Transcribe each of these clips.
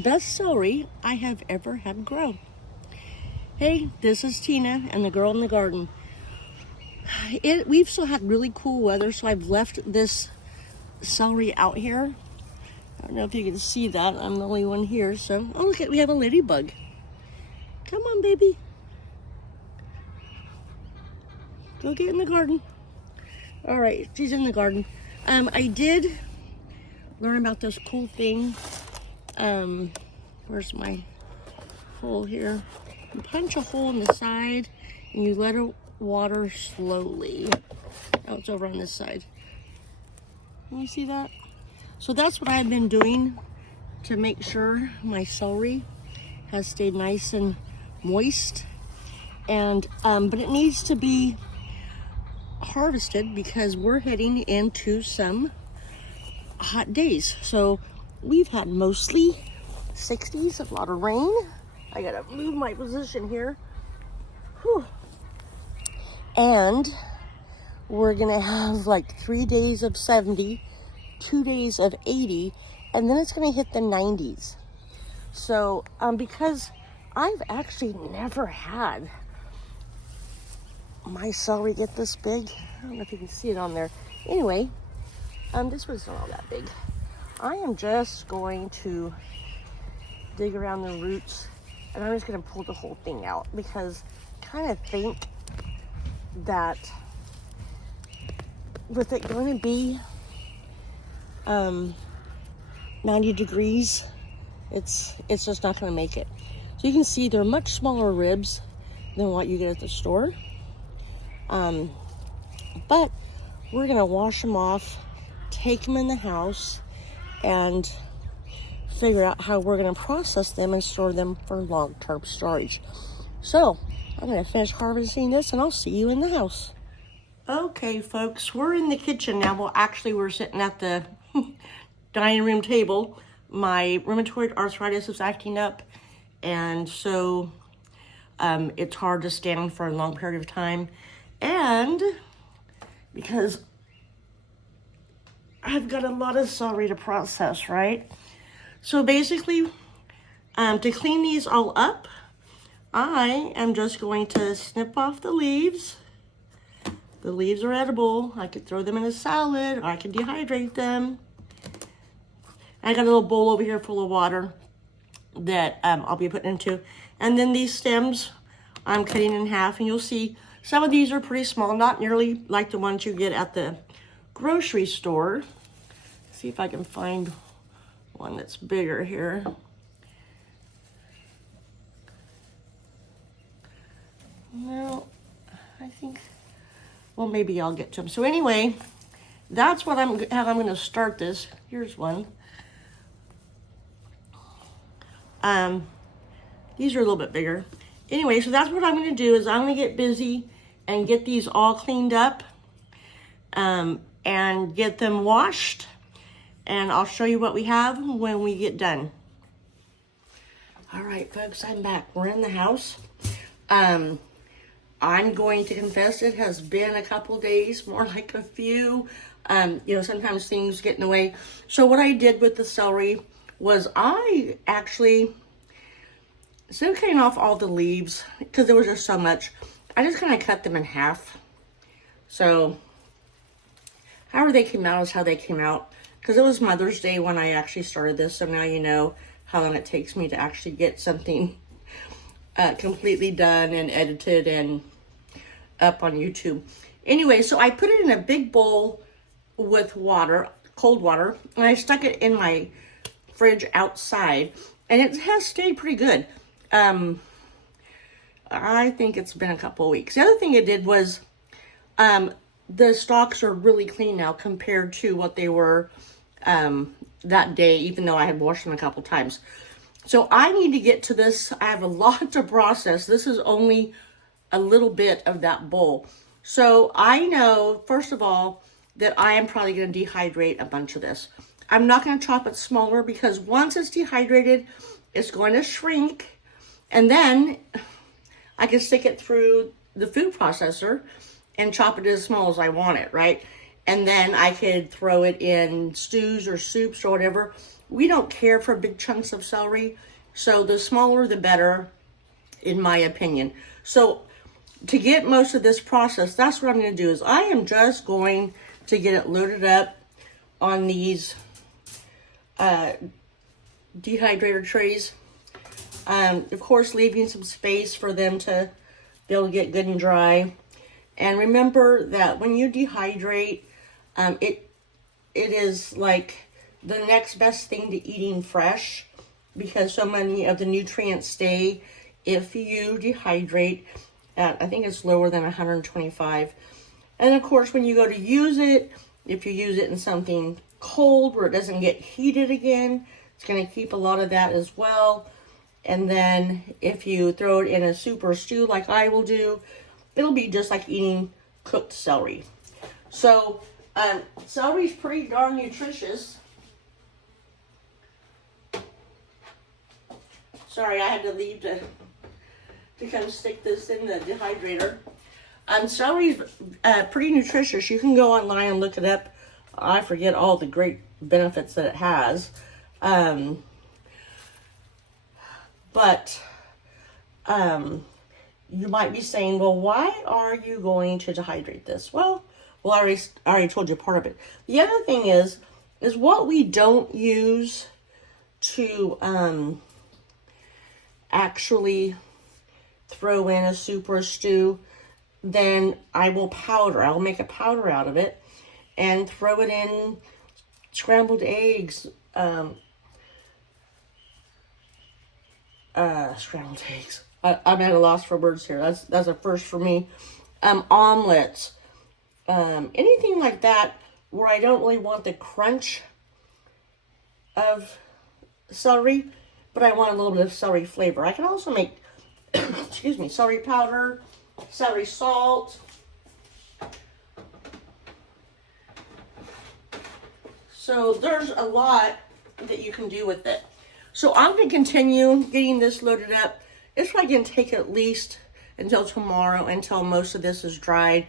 best celery I have ever had grow. Hey, this is Tina and the girl in the garden. We've still had really cool weather, so I've left this celery out here. I don't know if you can see that. I'm the only one here. So, oh look, we have a ladybug. Come on, baby. Go get in the garden. All right, she's in the garden. I did learn about this cool thing. Where's my hole here? You punch a hole in the side and you let it water slowly. Now it's over on this side. Can you see that? So that's what I've been doing to make sure my celery has stayed nice and moist. And but it needs to be harvested because we're heading into some hot days. So we've had mostly 60s, a lot of rain. I gotta move my position here. Whew. And we're gonna have like 3 days of 70, 2 days of 80, and then it's gonna hit the 90s. So because I've actually never had my celery get this big. I don't know if you can see it on there. Anyway, this one's not all that big. I am just going to dig around the roots and I'm just going to pull the whole thing out because I kind of think that with it going to be 90 degrees, it's just not going to make it. So you can see they're much smaller ribs than what you get at the store. But we're going to wash them off, take them in the house, and figure out how we're going to process them and store them for long-term storage. So I'm going to finish harvesting this and I'll see you in the house. Okay, folks, we're in the kitchen now. Well, actually, we're sitting at the dining room table. My rheumatoid arthritis is acting up, and so it's hard to stand for a long period of time. And because I've got a lot of celery to process, right? So basically, to clean these all up, I am just going to snip off the leaves. The leaves are edible. I could throw them in a salad, or I could dehydrate them. I got a little bowl over here full of water that I'll be putting into. And then these stems, I'm cutting in half, and you'll see some of these are pretty small, not nearly like the ones you get at the grocery store. Let's see if I can find one that's bigger here. No, I think, well, maybe I'll get to them. So anyway, that's what how I'm going to start this. Here's one. These are a little bit bigger. Anyway, so that's what I'm going to do is I'm going to get busy and get these all cleaned up and get them washed. And I'll show you what we have when we get done. All right, folks, I'm back. We're in the house. I'm going to confess it has been a couple days, more like a few. You know, sometimes things get in the way. So what I did with the celery was I actually, instead of cutting off all the leaves, because there was just so much, I just kind of cut them in half. So however they came out is how they came out. Because it was Mother's Day when I actually started this, so now you know how long it takes me to actually get something completely done and edited and up on YouTube. Anyway, so I put it in a big bowl with water, cold water, and I stuck it in my fridge outside, and it has stayed pretty good. I think it's been a couple of weeks. The other thing it did was the stalks are really clean now compared to what they were that day, even though I had washed them a couple times. So I need to get to this. I have a lot to process. This is only a little bit of that bowl. So I know, first of all, that I am probably going to dehydrate a bunch of this. I'm not going to chop it smaller because once it's dehydrated, it's going to shrink. And then I can stick it through the food processor and chop it as small as I want it, right? And then I could throw it in stews or soups or whatever, we don't care for big chunks of celery. So the smaller the better, in my opinion. So to get most of this process, that's what I'm going to do is I am just going to get it loaded up on these dehydrator trays. Of course, leaving some space for them to be able to get good and dry. And remember that when you dehydrate, it is like the next best thing to eating fresh, because so many of the nutrients stay if you dehydrate at, I think it's lower than 125. And of course, when you go to use it, if you use it in something cold where it doesn't get heated again, it's going to keep a lot of that as well. And then if you throw it in a soup or stew like I will do, it'll be just like eating cooked celery. So celery's pretty darn nutritious. Sorry, I had to leave to come stick this in the dehydrator. Celery's pretty nutritious. You can go online and look it up. I forget all the great benefits that it has. But you might be saying, well, why are you going to dehydrate this? Well, I already told you part of it. The other thing is what we don't use to actually throw in a soup or a stew, then I will powder. I'll make a powder out of it and throw it in scrambled eggs. Scrambled eggs. I'm at a loss for words here. That's a first for me. Omelets. Anything like that where I don't really want the crunch of celery, but I want a little bit of celery flavor. I can also make, excuse me, celery powder, celery salt. So there's a lot that you can do with it. So I'm going to continue getting this loaded up. It's probably going to take at least until tomorrow, until most of this is dried.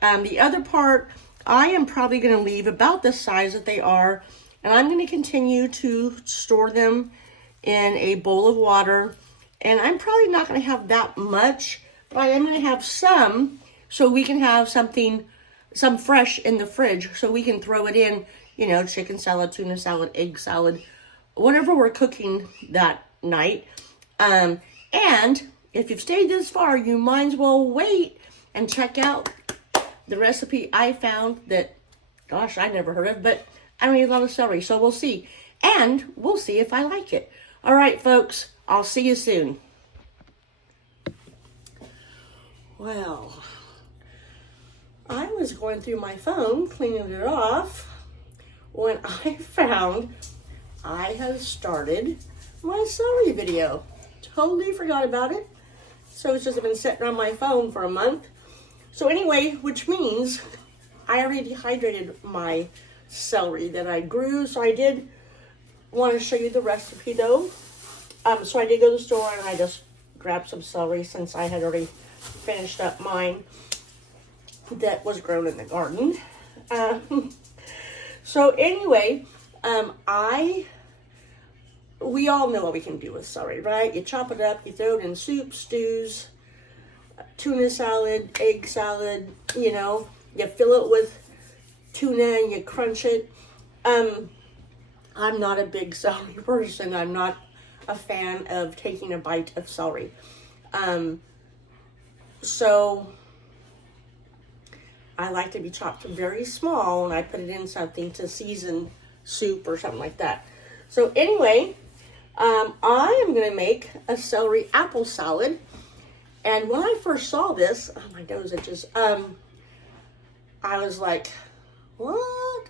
The other part, I am probably going to leave about the size that they are, and I'm going to continue to store them in a bowl of water. And I'm probably not going to have that much, but I am going to have some, so we can have some fresh in the fridge, so we can throw it in, you know, chicken salad, tuna salad, egg salad, whatever we're cooking that night. And if you've stayed this far, you might as well wait and check out the recipe I found that, gosh, I never heard of, but I don't eat a lot of celery, so we'll see. And we'll see if I like it. All right, folks, I'll see you soon. Well, I was going through my phone, cleaning it off, when I found I have started my celery video. Totally forgot about it. So it's just been sitting on my phone for a month. So anyway, which means I already dehydrated my celery that I grew. So I did want to show you the recipe though. So I did go to the store and I just grabbed some celery since I had already finished up mine that was grown in the garden. So anyway, we all know what we can do with celery, right? You chop it up, you throw it in soup, stews, tuna salad, egg salad, you know, you fill it with tuna and you crunch it. I'm not a big celery person. I'm not a fan of taking a bite of celery. So I like to be chopped very small, and I put it in something to season soup or something like that. So anyway, I am going to make a celery apple salad. And when I first saw this, oh, my nose itches, I was like, what?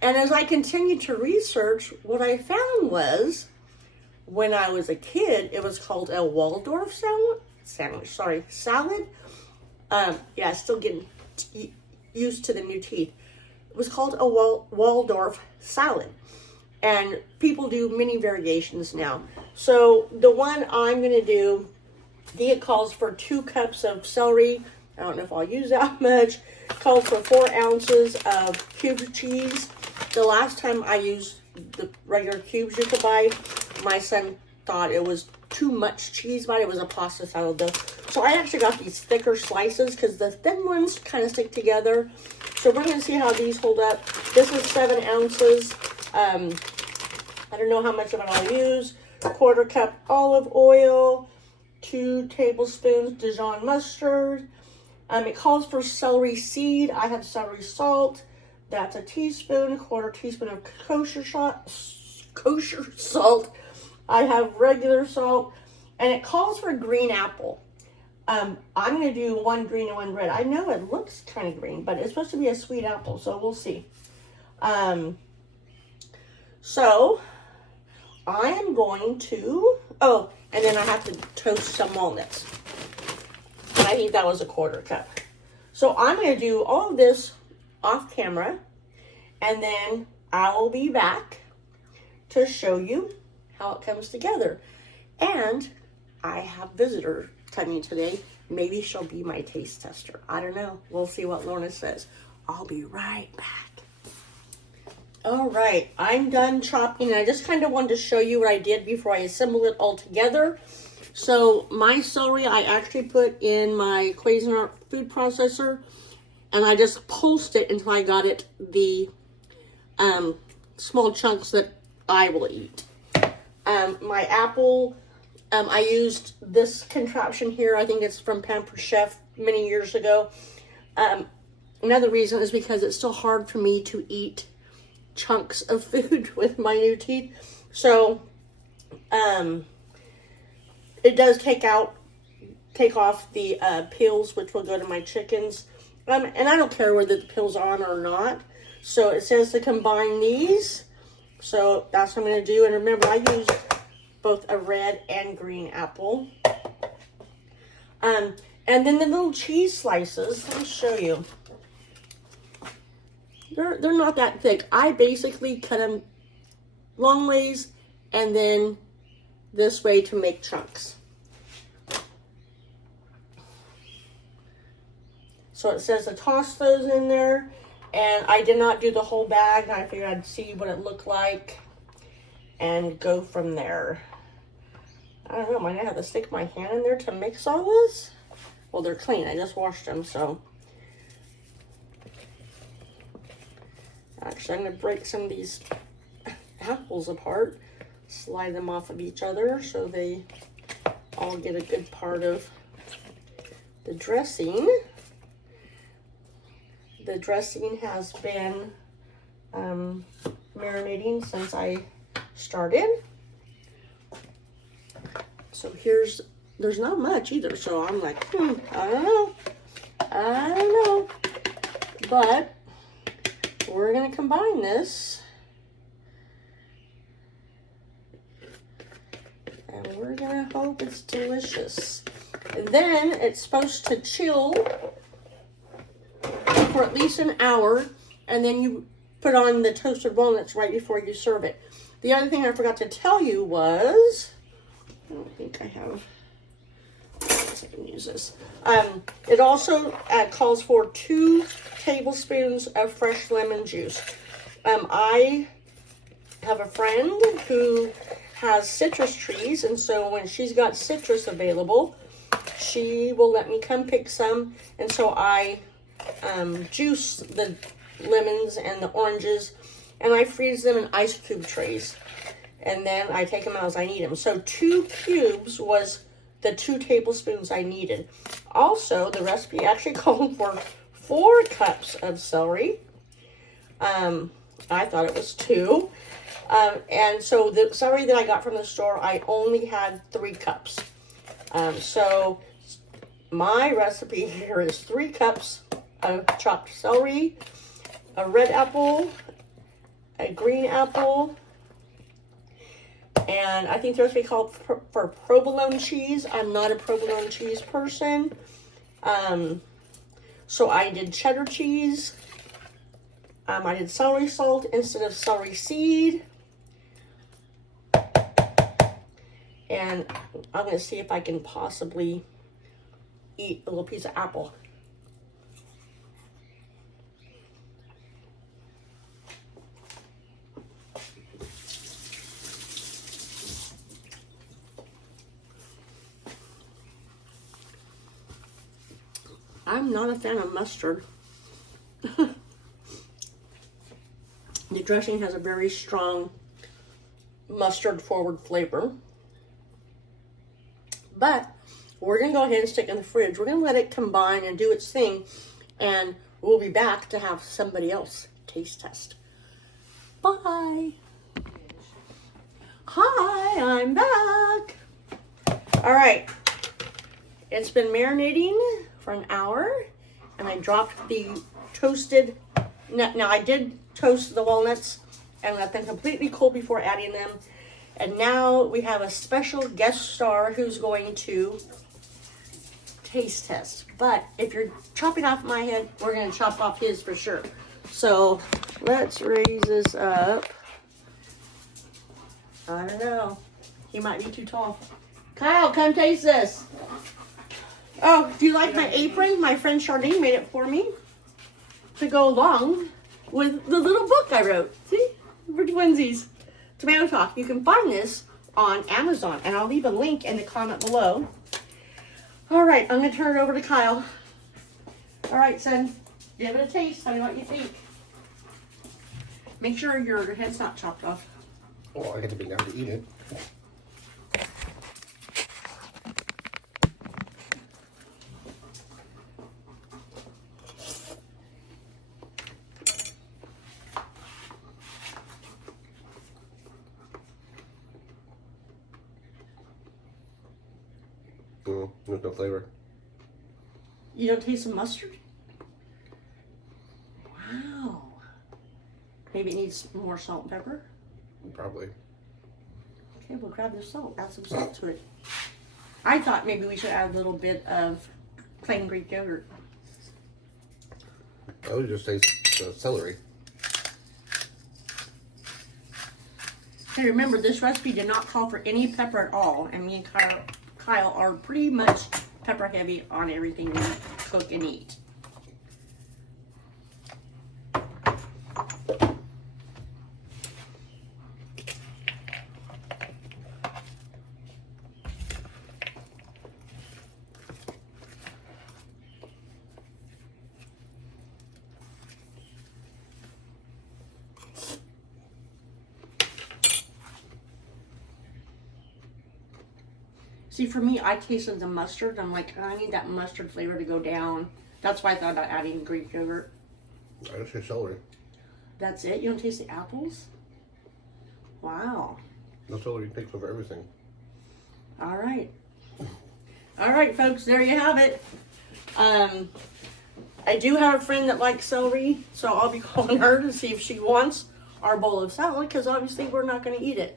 And as I continued to research, what I found was, when I was a kid, it was called a Waldorf salad. Yeah, still getting used to the new teeth. It was called a Waldorf salad. And people do many variations now. So the one I'm going to do, I think it calls for 2 cups of celery. I don't know if I'll use that much. Calls for 4 ounces of cubed cheese. The last time I used the regular cubes you could buy, my son thought it was too much cheese, but it was a pasta salad though. So I actually got these thicker slices because the thin ones kind of stick together. So we're going to see how these hold up. This is 7 ounces. I don't know how much of it I'll use. 1/4 cup olive oil, 2 tablespoons Dijon mustard. It calls for celery seed. I have celery salt. That's a teaspoon, 1/4 teaspoon of kosher salt. I have regular salt, and it calls for green apple. I'm going to do 1 green and 1 red. I know it looks kind of green, but it's supposed to be a sweet apple, so we'll see. So I am going to, oh, and then I have to toast some walnuts. And I think that was a 1/4 cup. So I'm going to do all of this off camera, and then I will be back to show you how it comes together. And I have visitor coming today. Maybe she'll be my taste tester. I don't know. We'll see what Lorna says. I'll be right back. All right, I'm done chopping. I just kind of wanted to show you what I did before I assembled it all together. So my celery, I actually put in my Cuisinart food processor, and I just pulsed it until I got it the small chunks that I will eat. My apple, I used this contraption here. I think it's from Pampered Chef many years ago. Another reason is because it's still hard for me to eat chunks of food with my new teeth. So, it does take off the peels, which will go to my chickens. And I don't care whether the peel's on or not. So it says to combine these. So that's what I'm going to do. And remember, I used both a red and green apple. And then the little cheese slices, let me show you. They're not that thick. I basically cut them long ways and then this way to make chunks. So it says to toss those in there, and I did not do the whole bag. I figured I'd see what it looked like and go from there. I don't know, might I have to stick my hand in there to mix all this? Well, they're clean. I just washed them, so. Actually, I'm going to break some of these apples apart, slide them off of each other so they all get a good part of the dressing. The dressing has been marinating since I started. So there's not much either, so I'm like, I don't know. But we're gonna combine this. And we're gonna hope it's delicious. And then it's supposed to chill for at least an hour, and then you put on the toasted walnuts right before you serve it. The other thing I forgot to tell you was, I don't think I have, I guess I can use this. It also calls for 2 tablespoons of fresh lemon juice. I have a friend who has citrus trees, and so when she's got citrus available, she will let me come pick some, and so I juice the lemons and the oranges, and I freeze them in ice cube trays, and then I take them out as I need them. So 2 cubes was the 2 tablespoons I needed. Also, the recipe actually called for 4 cups of celery. I thought it was 2. And so the celery that I got from the store, I only had 3 cups. So my recipe here is 3 cups of chopped celery, a red apple, a green apple, and I think the recipe called for provolone cheese. I'm not a provolone cheese person. So I did cheddar cheese. I did celery salt instead of celery seed. And I'm going to see if I can possibly eat a little piece of apple. I'm not a fan of mustard. The dressing has a very strong mustard forward flavor. But we're going to go ahead and stick it in the fridge. We're going to let it combine and do its thing. And we'll be back to have somebody else taste test. Bye. Hi, I'm back. All right. It's been marinating for an hour. And I dropped the toasted. Now I did toast the walnuts and let them completely cool before adding them. And now we have a special guest star who's going to taste test. But if you're chopping off my head, we're going to chop off his for sure. So let's raise this up. I don't know. He might be too tall. Kyle, come taste this. Oh, do you like my apron? My friend Charlene made it for me to go along with the little book I wrote. See? For twinsies. Tomato Talk. You can find this on Amazon, and I'll leave a link in the comment below. All right, I'm going to turn it over to Kyle. All right, son. Give it a taste. Tell me what you think. Make sure your head's not chopped off. Oh, I get to be down to eat it. There's no flavor. You don't taste the mustard? Wow. Maybe it needs more salt and pepper? Probably. Okay, we'll grab the salt. Add some salt to it. I thought maybe we should add a little bit of plain Greek yogurt. I would just taste celery. Hey, remember, this recipe did not call for any pepper at all, and me and Kyle are pretty much pepper heavy on everything we cook and eat. See, for me, I tasted the mustard. I'm like, I need that mustard flavor to go down. That's why I thought about adding Greek yogurt. I just taste celery. That's it? You don't taste the apples? Wow. No celery takes over everything. All right. All right, folks, there you have it. I do have a friend that likes celery, so I'll be calling her to see if she wants our bowl of salad, because obviously we're not going to eat it.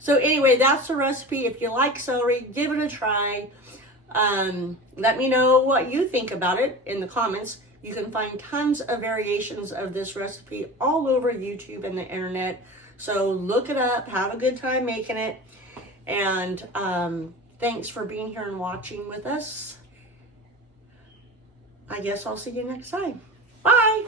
So anyway, that's the recipe. If you like celery, give it a try. Let me know what you think about it in the comments. You can find tons of variations of this recipe all over YouTube and the internet. So look it up. Have a good time making it. And thanks for being here and watching with us. I guess I'll see you next time. Bye.